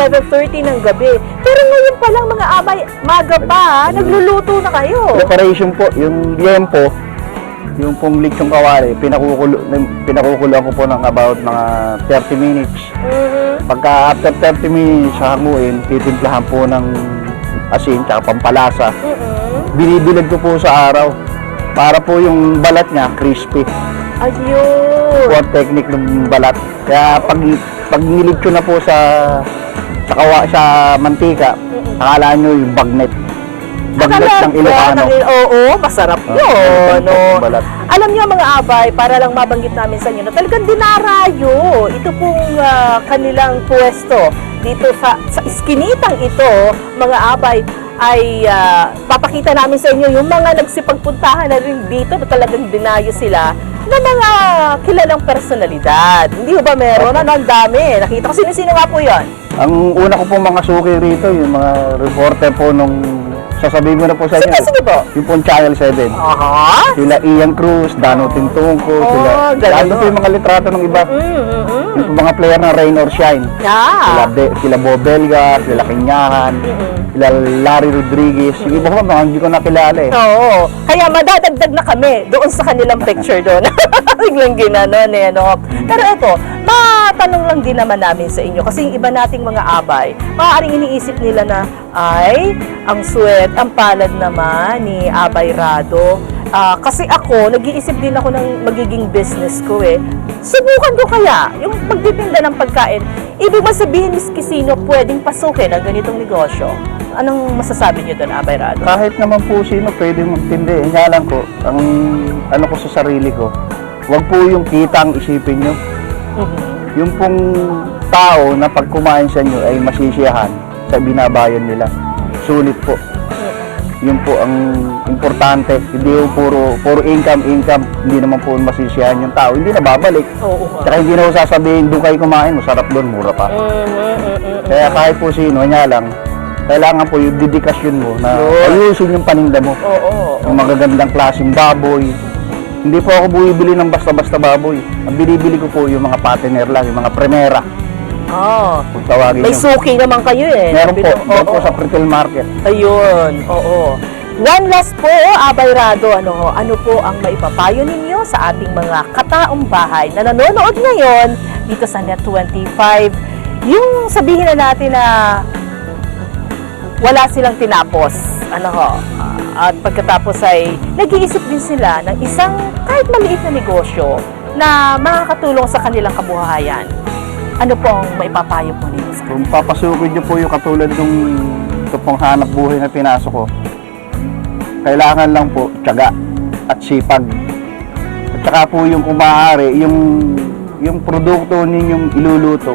7:30 ng gabi. Pero ngayon pa lang mga abay, maga pa, nagluluto na kayo. Preparation po, yung liempo, yung pong lechong kawali, pinakukuloan ko po ng about mga 30 minutes. Pagka after 30 minutes, hanguin, titimplahan po ng asin, tsaka pampalasa. Binibilad ko po sa araw para po yung balat niya crispy. Ayun. Po ang technique ng balat. Kaya pag nilid ko na po sa mantika, akala nyo yung bagnet. Bagnet ng Ilocano. Oo, masarap yun. Balat. Alam niyo mga abay, para lang mabanggit namin sa inyo na talagang dinarayo. Ito pong kanilang pwesto dito sa iskinitang ito, mga abay, ay papakita namin sa inyo yung mga nagsipagpuntahan na rin dito na talagang dinayo sila ng mga kilalang personalidad. Hindi ba meron? Ano, ang dami. Nakita ko sino-sino nga po yun. Ang una ko pong mga suki rito, yung mga reporter po nung sasabihin ko na po sa inyo. Sige po. Yung pong Channel 7. Aha. Sila Ian Cruz, Dano Tintungko, ano po yung mga litrato ng iba. Yung po mga player ng Rain or Shine. Sila Bob Belgar, sila Kinyahan, sila Larry Rodriguez. Yung iba ko mga hindi ko nakilala eh. Oo. Kaya madadagdag na kami doon sa kanilang picture doon. Biglang ginanon eh, no? Pero ito, matanong lang din naman namin sa inyo kasi yung iba nating mga abay, maaaring iniisip nila na ay, ang swet, ang palad naman ni Abay Rado. Kasi ako, nag-iisip din ako ng magiging business ko eh. Subukan ko kaya yung pagtitinda ng pagkain. Ibig ba sabihin, miski sino pwedeng pasukin ang ganitong negosyo? Anong masasabi niyo doon, Abay Rado? Kahit naman po sino pwede magtindi. Nga lang ko, ang ano ko sa sarili ko, wag po yung kita ang isipin nyo. Yung pong tao na pag kumain sa inyo ay masisiyahan sa binabayan nila. Sulit po. Yun po ang importante. Hindi yung puro income. Hindi naman po masisiyahan yung tao. Hindi na babalik. Tsaka hindi na po sasabihin, doon kayo kumain, masarap doon, mura pa. Kaya kahit po sino, nga lang, kailangan po yung dedikasyon mo na ayusin yung paninda mo. Yung magagandang klaseng baboy. Hindi po ako bumibili ng basta-basta baboy. Ang binibili ko po yung mga partner lang, yung mga primera. Kung tawagin May nyo. suki naman kayo eh. Meron po. Meron po sa retail market. Ayun, oo. One last po, Abay Rado, ano po ang maipapayo ninyo sa ating mga kataong bahay na nanonood ngayon dito sa Net25? Yung sabihin na natin na wala silang tinapos, at pagkatapos ay nag-iisip din sila ng isang kahit maliit na negosyo na makakatulong sa kanilang kabuhayan. Ano po ang maipapayo po ninyo sa Kung papasukin nyo po yung katulad ng ito pong hanap buhay na pinasok ko, kailangan lang po tiyaga at sipag. At saka po yung kumahari, yung produkto ninyong iluluto,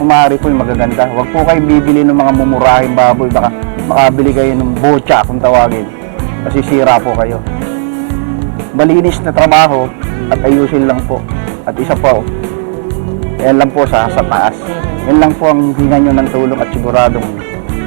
kumahari po yung magaganda. Huwag po kayong bibili ng mga mumurahing baboy, baka makabili kayo ng bocha kung tawagin. Kasi sira po kayo. Malinis na trabaho at ayusin lang po. At isa po, yan lang po sa taas. Yan lang po ang hinga nyo ng tulong at siguradong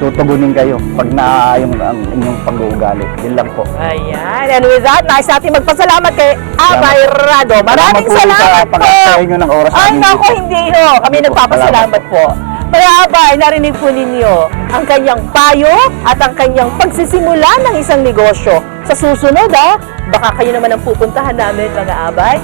tutugunin kayo pag naaayong ang inyong pag-uugali. Yan lang po. Ayan. And with that, nais natin magpasalamat kay Abay Rado. Maraming salamat po. Pag-aktay nyo ng oras. Ay, naku, hindi ho. Kami nagpapasalamat po. Kaya Abay, narinig po ninyo ang kanyang payo at ang kanyang pagsisimula ng isang negosyo. Sa susunod, baka kayo naman ang pupuntahan namin, mga Abay.